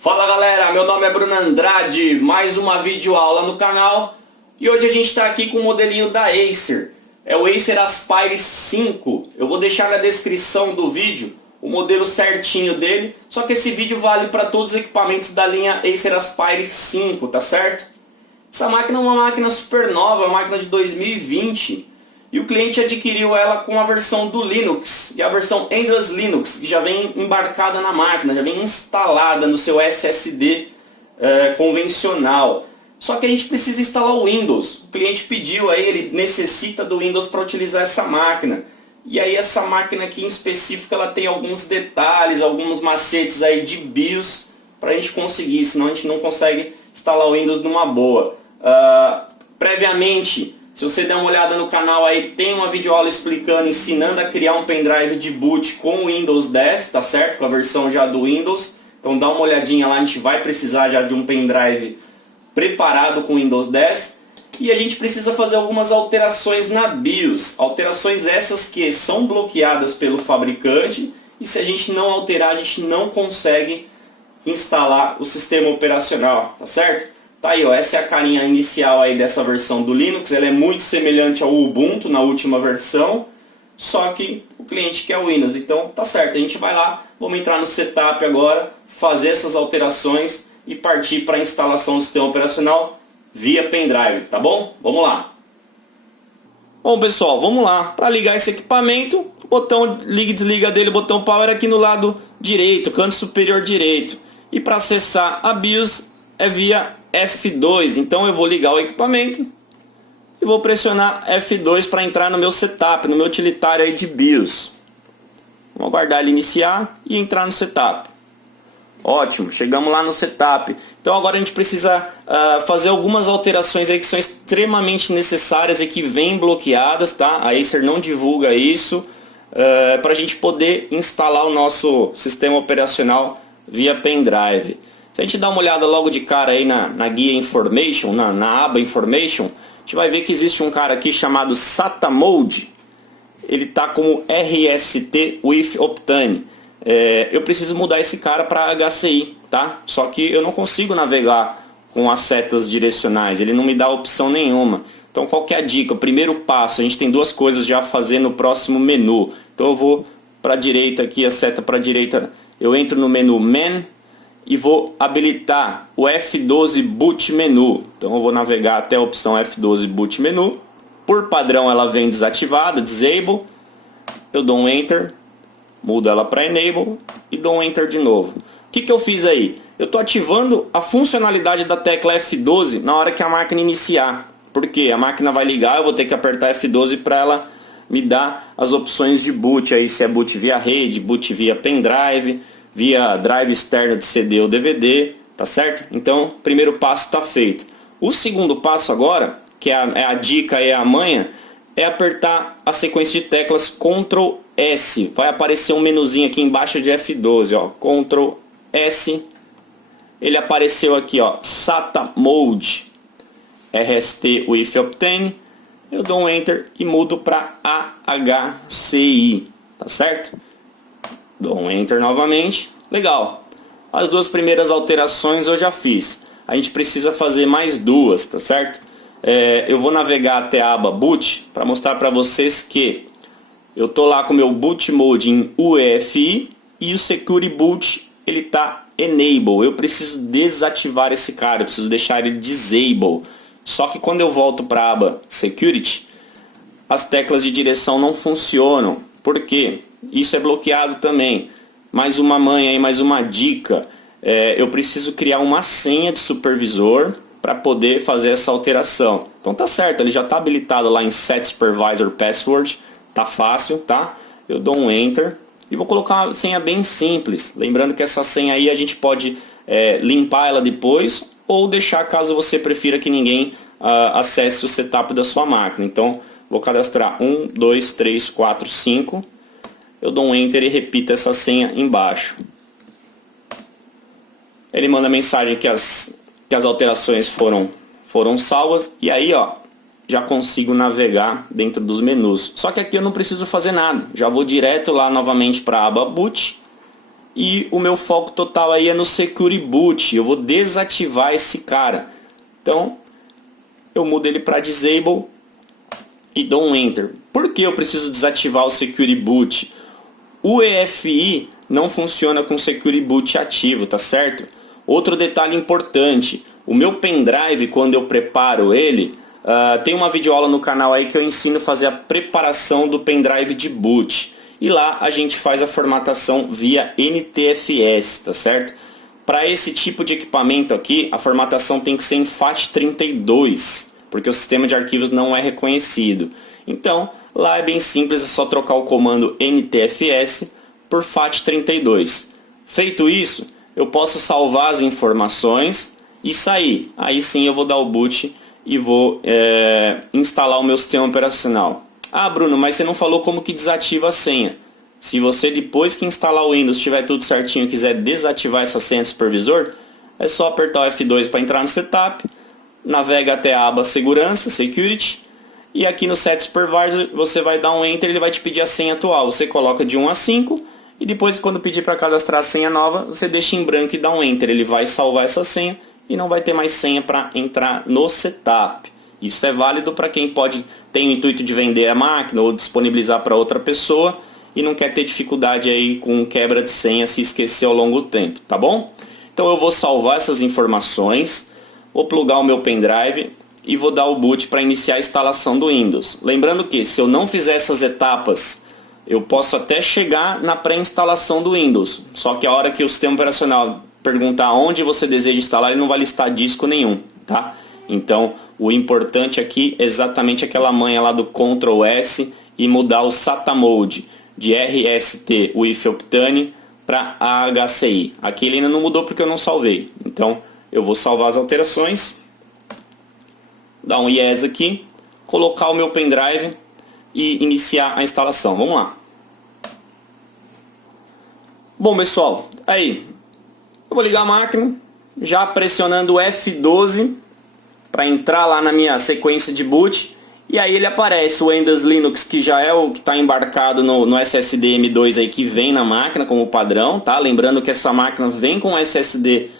Fala galera, meu nome é Bruno Andrade, mais uma videoaula no canal e hoje a gente está aqui com o modelinho da Acer, é o Acer Aspire 5. Eu vou deixar na descrição do vídeo o modelo certinho dele, só que esse vídeo vale para todos os equipamentos da linha Acer Aspire 5, tá certo? Essa máquina é uma máquina super nova, é uma máquina de 2020 e o cliente adquiriu ela com a versão do Linux e a versão Endless Linux, que já vem embarcada na máquina, já vem instalada no seu SSD convencional. Só que a gente precisa instalar o Windows. O cliente pediu aí, ele necessita do Windows para utilizar essa máquina. E aí essa máquina aqui em específico, ela tem alguns detalhes, alguns macetes aí de BIOS para a gente conseguir, senão a gente não consegue instalar o Windows numa boa. Previamente, se você der uma olhada no canal aí, tem uma videoaula explicando, ensinando a criar um pendrive de boot com o Windows 10, tá certo? Com a versão já do Windows. Então dá uma olhadinha lá, a gente vai precisar já de um pendrive preparado com o Windows 10. E a gente precisa fazer algumas alterações na BIOS. Alterações essas que são bloqueadas pelo fabricante. E se a gente não alterar, a gente não consegue instalar o sistema operacional, tá certo? Tá aí, ó, essa é a carinha inicial aí dessa versão do Linux. Ela é muito semelhante ao Ubuntu na última versão, só que o cliente quer o Windows. Então tá certo, a gente vai lá, vamos entrar no setup agora, fazer essas alterações e partir para a instalação do sistema operacional via pendrive, tá bom? Vamos lá. Bom pessoal, vamos lá. Para ligar esse equipamento, botão liga e desliga dele, botão power aqui no lado direito, canto superior direito. E para acessar a BIOS é via F2, então eu vou ligar o equipamento e vou pressionar F2 para entrar no meu setup, no meu utilitário aí de BIOS. Vamos aguardar ele iniciar e entrar no setup. Ótimo, chegamos lá no setup. Então agora a gente precisa fazer algumas alterações aí que são extremamente necessárias e que vêm bloqueadas, tá? A Acer não divulga isso, para a gente poder instalar o nosso sistema operacional via pendrive. Se a gente dá uma olhada logo de cara aí na guia Information, na aba Information, a gente vai ver que existe um cara aqui chamado SATA Mode. Ele está como RST with Optane. Eu preciso mudar esse cara para HCI, tá? Só que eu não consigo navegar com as setas direcionais, ele não me dá opção nenhuma. Então qual que é a dica? O primeiro passo, a gente tem duas coisas já a fazer no próximo menu. Então eu vou para a direita aqui, a seta para a direita, eu entro no menu Man, e vou habilitar o F12 Boot Menu. Então eu vou navegar até a opção F12 Boot Menu. Por padrão ela vem desativada, Disable. Eu dou um Enter, mudo ela para Enable e dou um Enter de novo. O que eu fiz aí? Eu estou ativando a funcionalidade da tecla F12 na hora que a máquina iniciar. Porque a máquina vai ligar, eu vou ter que apertar F12 para ela me dar as opções de boot. Aí se é boot via rede, boot via pendrive, via drive externo de CD ou DVD, tá certo? Então, o primeiro passo está feito. O segundo passo agora, que é a dica e a manha, é apertar a sequência de teclas Ctrl S. Vai aparecer um menuzinho aqui embaixo de F12, ó, Ctrl S. Ele apareceu aqui, ó, SATA Mode, RST with Optane. Eu dou um Enter e mudo para AHCI, tá certo? Dou um Enter novamente. Legal. As duas primeiras alterações eu já fiz. A gente precisa fazer mais duas, tá certo? Eu vou navegar até a aba Boot para mostrar para vocês que eu tô lá com o meu Boot Mode em UEFI e o Security Boot ele tá Enable. Eu preciso desativar esse cara, eu preciso deixar ele Disable. Só que quando eu volto para a aba Security, as teclas de direção não funcionam. Por quê? Isso é bloqueado também. Mais uma manha aí, mais uma dica. Eu preciso criar uma senha de supervisor para poder fazer essa alteração. Então tá certo, ele já está habilitado lá em Set Supervisor Password. Tá fácil, tá? Eu dou um Enter e vou colocar uma senha bem simples. Lembrando que essa senha aí a gente pode limpar ela depois ou deixar caso você prefira que ninguém acesse o setup da sua máquina. Então vou cadastrar 1, 2, 3, 4, 5. Eu dou um Enter e repito essa senha embaixo. Ele manda mensagem que as alterações foram salvas. E aí, ó, já consigo navegar dentro dos menus. Só que aqui eu não preciso fazer nada. Já vou direto lá novamente para a aba Boot. e o meu foco total aí é no Security Boot. Eu vou desativar esse cara. Então, eu mudo ele para Disable e dou um Enter. Por que eu preciso desativar o Security Boot? O EFI não funciona com Security Boot ativo, tá certo? Outro detalhe importante, o meu pendrive, quando eu preparo ele, tem uma videoaula no canal aí que eu ensino a fazer a preparação do pendrive de boot. E lá a gente faz a formatação via NTFS, tá certo? Para esse tipo de equipamento aqui, a formatação tem que ser em FAT32, porque o sistema de arquivos não é reconhecido. Então, lá é bem simples, é só trocar o comando NTFS por FAT32. Feito isso, eu posso salvar as informações e sair. Aí sim eu vou dar o boot e vou instalar o meu sistema operacional. Ah, Bruno, mas você não falou como que desativa a senha. Se você, depois que instalar o Windows, tiver tudo certinho e quiser desativar essa senha do supervisor, é só apertar o F2 para entrar no Setup, navega até a aba Segurança, Security, e aqui no Set Supervisor você vai dar um Enter, ele vai te pedir a senha atual. Você coloca de 1 a 5 e depois, quando pedir para cadastrar a senha nova, você deixa em branco e dá um Enter. Ele vai salvar essa senha e não vai ter mais senha para entrar no Setup. Isso é válido para quem tem o intuito de vender a máquina ou disponibilizar para outra pessoa e não quer ter dificuldade aí com quebra de senha, se esquecer ao longo do tempo, tá bom? Então eu vou salvar essas informações, vou plugar o meu pendrive e vou dar o boot para iniciar a instalação do Windows. Lembrando que se eu não fizer essas etapas, eu posso até chegar na pré-instalação do Windows, só que a hora que o sistema operacional perguntar onde você deseja instalar, ele não vai listar disco nenhum, tá? Então, o importante aqui é exatamente aquela manha lá do Ctrl S e mudar o SATA Mode de RST with Optane para HCI. Aqui ele ainda não mudou porque eu não salvei. Então, eu vou salvar as alterações, dar um Yes aqui, colocar o meu pendrive e iniciar a instalação. Vamos lá. Bom, pessoal, aí eu vou ligar a máquina, já pressionando o F12 para entrar lá na minha sequência de boot, e aí ele aparece o Windows Linux, que já é o que está embarcado no SSD M2 aí que vem na máquina como padrão, tá? Lembrando que essa máquina vem com SSD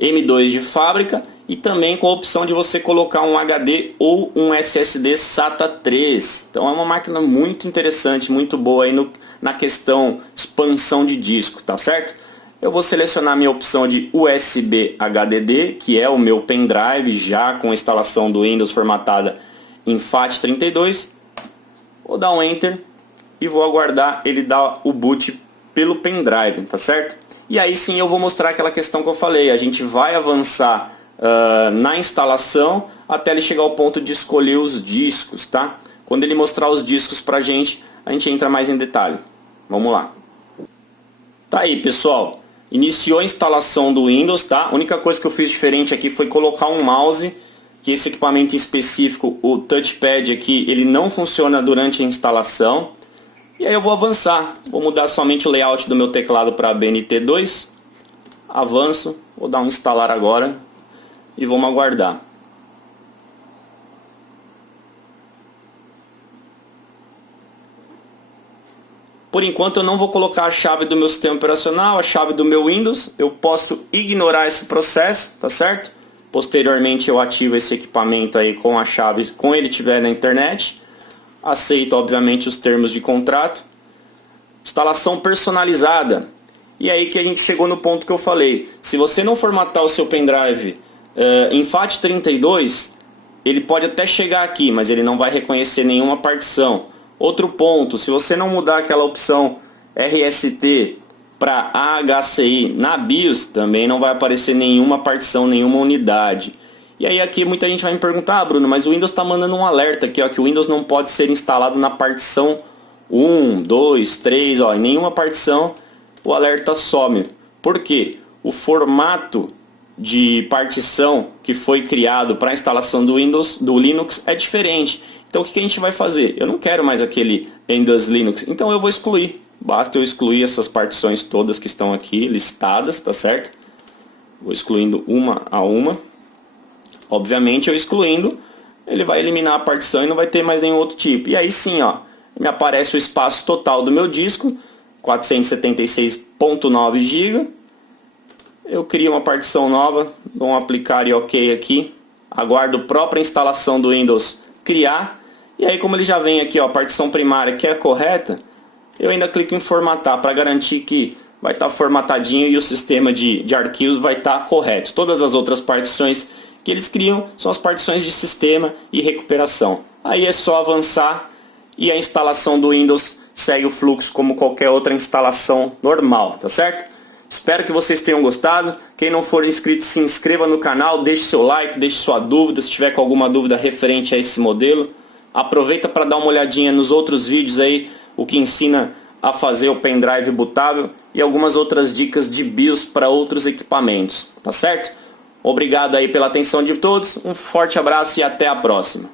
M2 de fábrica e também com a opção de você colocar um HD ou um SSD SATA 3. Então é uma máquina muito interessante, muito boa aí na questão expansão de disco, tá certo? Eu vou selecionar a minha opção de USB HDD, que é o meu pendrive já com a instalação do Windows formatada em FAT32. Vou dar um Enter e vou aguardar ele dar o boot pelo pendrive, tá certo? E aí sim eu vou mostrar aquela questão que eu falei. A gente vai avançar na instalação até ele chegar ao ponto de escolher os discos, tá? Quando ele mostrar os discos pra gente, a gente entra mais em detalhe. Vamos lá. Tá aí, pessoal. Iniciou a instalação do Windows, tá? A única coisa que eu fiz diferente aqui foi colocar um mouse, que esse equipamento em específico, o touchpad aqui, ele não funciona durante a instalação. E aí eu vou avançar, vou mudar somente o layout do meu teclado para BNT2. Avanço, vou dar um instalar agora e vamos aguardar. Por enquanto eu não vou colocar a chave do meu sistema operacional, a chave do meu Windows. Eu posso ignorar esse processo, tá certo? Posteriormente eu ativo esse equipamento aí com a chave, com ele estiver na internet. Aceito obviamente os termos de contrato. Instalação personalizada. E aí que a gente chegou no ponto que eu falei. Se você não formatar o seu pendrive em FAT32, ele pode até chegar aqui, mas ele não vai reconhecer nenhuma partição. Outro ponto, se você não mudar aquela opção RST para HCI na BIOS, também não vai aparecer nenhuma partição, nenhuma unidade. E aí aqui muita gente vai me perguntar, ah, Bruno, mas o Windows está mandando um alerta aqui, ó, que o Windows não pode ser instalado na partição 1, 2, 3, ó, em nenhuma partição o alerta some. Por quê? O formato de partição que foi criado para a instalação do Windows, do Linux, é diferente. Então o que a gente vai fazer? Eu não quero mais aquele Windows Linux, então eu vou excluir. Basta eu excluir essas partições todas que estão aqui listadas, tá certo? Vou excluindo uma a uma. Obviamente eu excluindo, ele vai eliminar a partição e não vai ter mais nenhum outro tipo. E aí sim, ó, me aparece o espaço total do meu disco. 476.9 GB. Eu crio uma partição nova, dou um aplicar e OK aqui. Aguardo a própria instalação do Windows criar. E aí, como ele já vem aqui, ó, a partição primária que é correta, eu ainda clico em formatar para garantir que vai estar formatadinho e o sistema de arquivos vai estar correto. Todas as outras partições que eles criam são as partições de sistema e recuperação. Aí é só avançar e a instalação do Windows segue o fluxo como qualquer outra instalação normal, tá certo? Espero que vocês tenham gostado. Quem não for inscrito, se inscreva no canal, deixe seu like, deixe sua dúvida, se tiver com alguma dúvida referente a esse modelo. Aproveita para dar uma olhadinha nos outros vídeos aí, o que ensina a fazer o pendrive bootável e algumas outras dicas de BIOS para outros equipamentos, tá certo? Obrigado aí pela atenção de todos, um forte abraço e até a próxima.